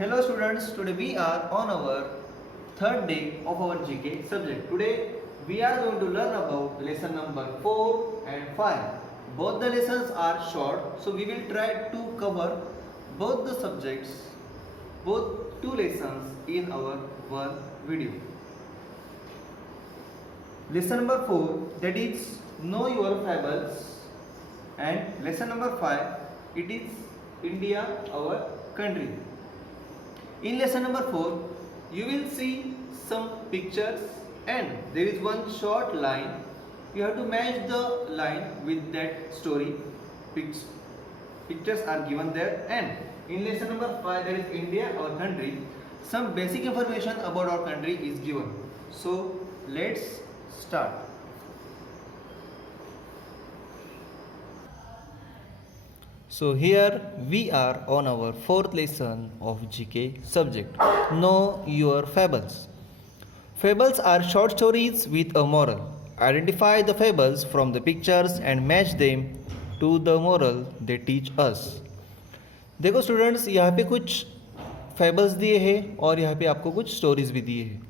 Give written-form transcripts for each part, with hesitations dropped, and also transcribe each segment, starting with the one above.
Hello students, today we are on our third day of our GK subject. Today we are going to learn about lesson number 4 and 5. Both the lessons are short, so we will try to cover both the subjects, both two lessons in our one video. Lesson number 4, that is Know Your Fables, and lesson number 5, it is India, our country. In lesson number 4, you will see some pictures and there is one short line. You have to match the line with that story. Pictures are given there, and in lesson number 5, that is India, our country, some basic information about our country is given. So let's start. So here we are on our fourth lesson of GK subject, Know Your Fables. Fables are short stories with a moral. Identify the fables from the pictures and match them to the moral they teach us. देखो students, यहाँ पे कुछ fables दिए हैं और यहाँ पे आपको कुछ स्टोरीज भी दिए हैं.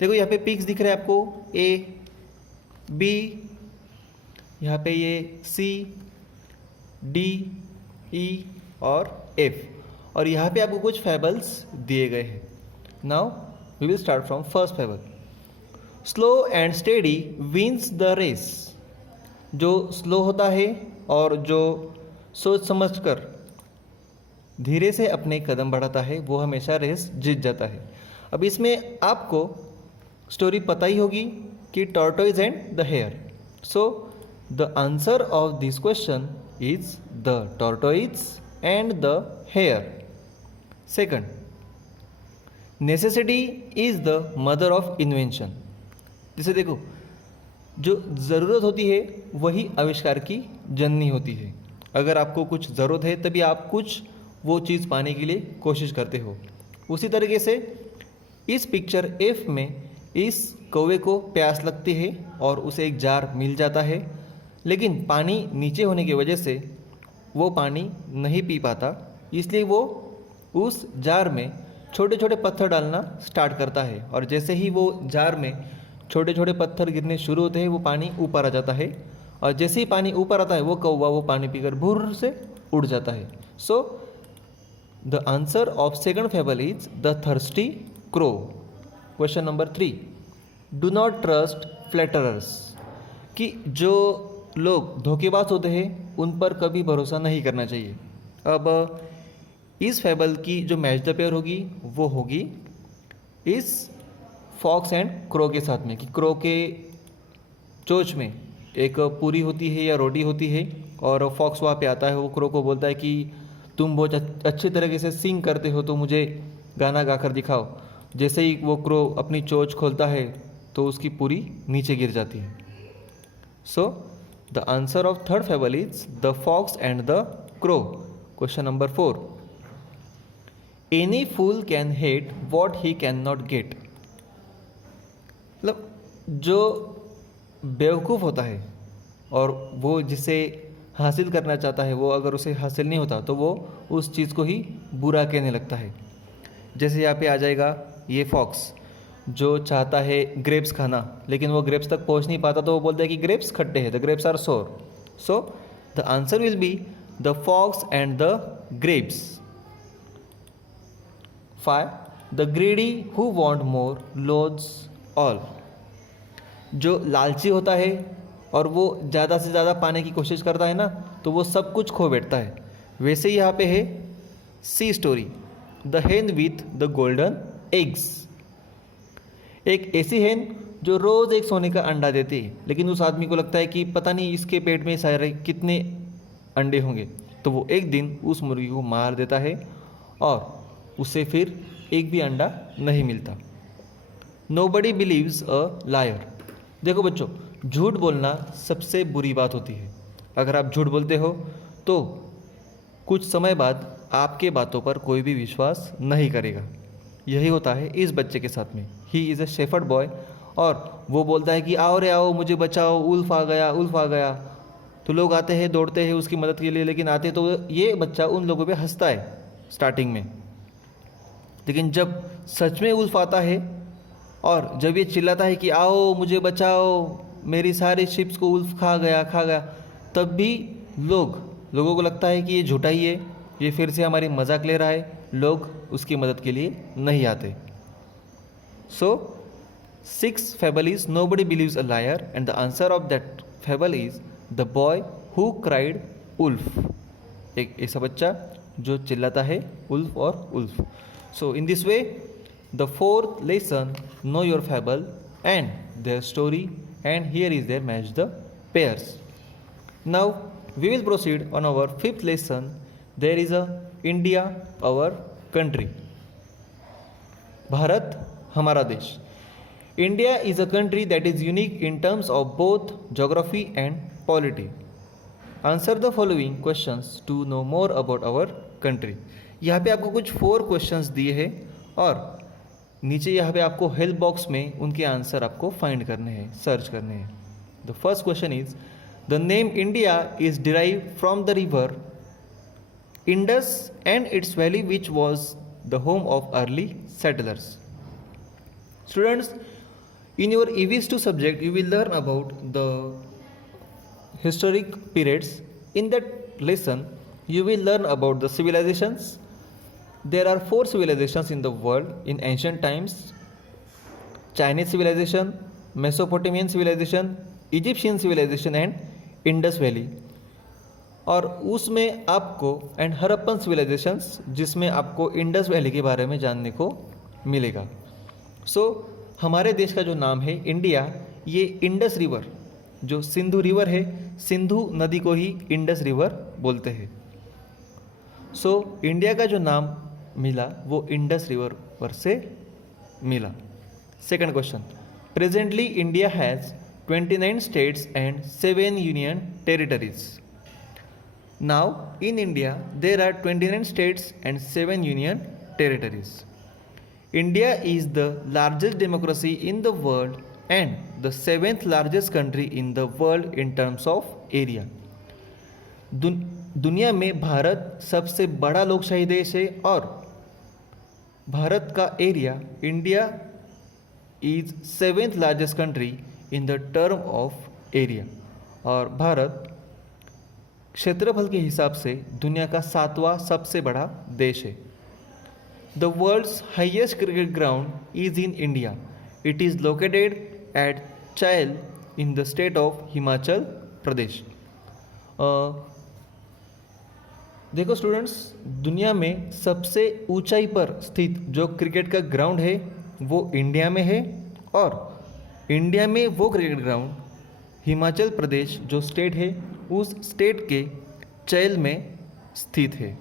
देखो यहाँ पे पिक्स दिख रहे हैं आपको, ए, बी, यहाँ पे ये सी, डी, ई और एफ, और यहाँ पे आपको कुछ फेबल्स दिए गए हैं. Now we will start from first fable. Slow and steady wins the race. जो स्लो होता है और जो सोच समझ कर धीरे से अपने कदम बढ़ाता है वो हमेशा रेस जीत जाता है. अब इसमें आपको स्टोरी पता ही होगी कि tortoise and the hare. So the answer of this question is the tortoise and the hare. Second, necessity is the mother of invention. जैसे देखो, जो ज़रूरत होती है वही आविष्कार की जननी होती है. अगर आपको कुछ ज़रूरत है तभी आप कुछ वो चीज़ पाने के लिए कोशिश करते हो. उसी तरीके से इस पिक्चर एफ में इस कौवे को प्यास लगती है और उसे एक जार मिल जाता है, लेकिन पानी नीचे होने की वजह से वो पानी नहीं पी पाता, इसलिए वो उस जार में छोटे छोटे पत्थर डालना स्टार्ट करता है. और जैसे ही वो जार में छोटे छोटे पत्थर गिरने शुरू होते हैं वो पानी ऊपर आ जाता है, और जैसे ही पानी ऊपर आता है वो कौवा वो पानी पीकर भुर्र से उड़ जाता है. So the answer of second fable is the thirsty crow. Question number 3, do not trust flatterers. कि जो लोग धोखेबाज होते हैं उन पर कभी भरोसा नहीं करना चाहिए. अब इस फेबल की जो मैच द पेयर होगी वो होगी इस फॉक्स एंड क्रो के साथ में, कि क्रो के चोंच में एक पूरी होती है या रोटी होती है और फॉक्स वहाँ पे आता है. वो क्रो को बोलता है कि तुम बहुत अच्छी तरीके से सिंग करते हो तो मुझे गाना गाकर दिखाओ. जैसे ही वो क्रो अपनी चोंच खोलता है तो उसकी पूरी नीचे गिर जाती है. सो the answer of third fable is the fox and the crow. Question number 4, any fool can hate what he cannot get. मतलब जो बेवकूफ़ होता है और वो जिसे हासिल करना चाहता है वो अगर उसे हासिल नहीं होता तो वो उस चीज़ को ही बुरा कहने लगता है. जैसे यहाँ पे आ जाएगा ये फॉक्स जो चाहता है ग्रेप्स खाना, लेकिन वो ग्रेप्स तक पहुंच नहीं पाता तो वो बोलता है कि ग्रेप्स खट्टे हैं, the grapes are sour. So the answer will be the fox and the grapes. 5, the greedy who want more loads all. जो लालची होता है और वो ज़्यादा से ज़्यादा पाने की कोशिश करता है ना तो वो सब कुछ खो बैठता है. वैसे ही यहाँ पे है सी स्टोरी, द हेन विथ द गोल्डन एग्स. एक ऐसी हेन जो रोज़ एक सोने का अंडा देती है, लेकिन उस आदमी को लगता है कि पता नहीं इसके पेट में सारे कितने अंडे होंगे, तो वो एक दिन उस मुर्गी को मार देता है और उससे फिर एक भी अंडा नहीं मिलता. Nobody believes a liar. देखो बच्चों, झूठ बोलना सबसे बुरी बात होती है. अगर आप झूठ बोलते हो तो कुछ समय बाद आपके बातों पर कोई भी विश्वास नहीं करेगा. यही होता है इस बच्चे के साथ में. He is a shepherd boy और वो बोलता है कि आओ रे आओ मुझे बचाओ, उल्फ आ गया, उल्फ आ गया. तो लोग आते हैं, दौड़ते हैं उसकी मदद के लिए, लेकिन आते तो ये बच्चा उन लोगों पे हंसता है स्टार्टिंग में. लेकिन जब सच में उल्फ आता है और जब ये चिल्लाता है कि आओ मुझे बचाओ, मेरी सारी शिप्स को उल्फ खा गया, तब भी लोगों को लगता है कि ये झूठा ही है, ये फिर से हमारी मजाक ले रहा है, लोग उसकी मदद के लिए नहीं आते. सो 6th fable is nobody believes a liar, and the answer of that fable is the boy who cried wolf. एक ऐसा बच्चा जो चिल्लाता है उल्फ और wolf. So in this way the 4th lesson, know your fable and their story, and here is their match the pairs. Now we will proceed on our 5th lesson. There is a India, our country. Bharat हमारा देश. India is a country that is unique in terms of both geography and polity. Answer the following questions to know more about our country. यहाँ पे आपको कुछ 4 questions दिए हैं और नीचे यहाँ पे आपको हेल्प बॉक्स में उनके आंसर आपको फाइंड करने हैं, सर्च करने हैं. The first question is the name India is derive from the river Indus and it's valley which was the home of early settlers. Students, in your EVs2 subject you will learn about the historic periods. In that lesson you will learn about the civilizations. There are 4 civilizations in the world in ancient times: Chinese civilization, Mesopotamian civilization, Egyptian civilization and Indus Valley. और उसमें आपको and Harappan civilisations, जिसमें आपको Indus valley के बारे में जानने को मिलेगा. सो हमारे देश का जो नाम है इंडिया, ये इंडस रिवर, जो सिंधु रिवर है, सिंधु नदी को ही इंडस रिवर बोलते हैं. सो इंडिया का जो नाम मिला वो इंडस रिवर से मिला. Second question, presently India has 29 states and 7 union territories. Now in India there are 29 states and 7 union territories. India is the largest democracy in the world and the 7th largest country in the world in terms of area. दुनिया में भारत सबसे बड़ा लोकशाही देश है और भारत का area, India is 7th largest country in the term of area. और भारत क्षेत्रफल के हिसाब से दुनिया का 7वां सबसे बड़ा देश है. The world's highest cricket ground is in India. It is located at Chail in the state of Himachal Pradesh. देखो स्टूडेंट्स, दुनिया में सबसे ऊंचाई पर स्थित जो क्रिकेट का ग्राउंड है वो इंडिया में है और इंडिया में वो क्रिकेट ग्राउंड हिमाचल प्रदेश जो स्टेट है उस स्टेट के चैल में स्थित है.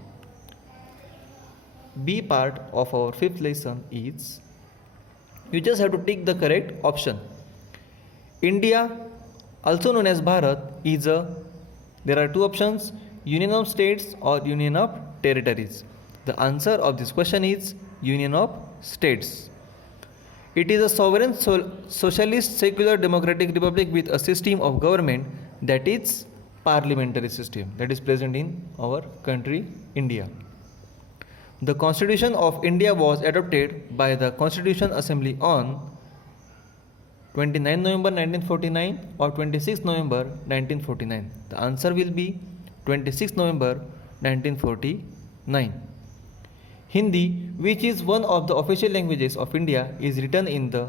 B part of our 5th lesson is you just have to tick the correct option. India, also known as Bharat, there are 2 options: Union of States or Union of Territories. The answer of this question is Union of States. It is a sovereign socialist secular democratic republic with a system of government that is parliamentary system that is present in our country India. The Constitution of India was adopted by the Constitution Assembly on 29 November 1949 or 26 November 1949. The answer will be 26 November 1949. Hindi, which is one of the official languages of India, is written in the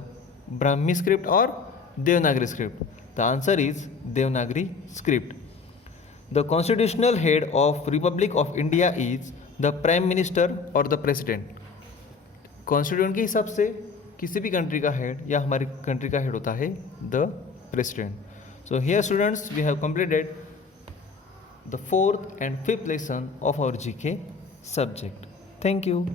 Brahmi script or Devanagari script. The answer is Devanagari script. The constitutional head of Republic of India is the prime minister और the president. Constitution के हिसाब से किसी भी country का head या हमारी country का हेड होता है the president. So here students we have completed the 4th and 5th lesson of our GK subject. Thank you.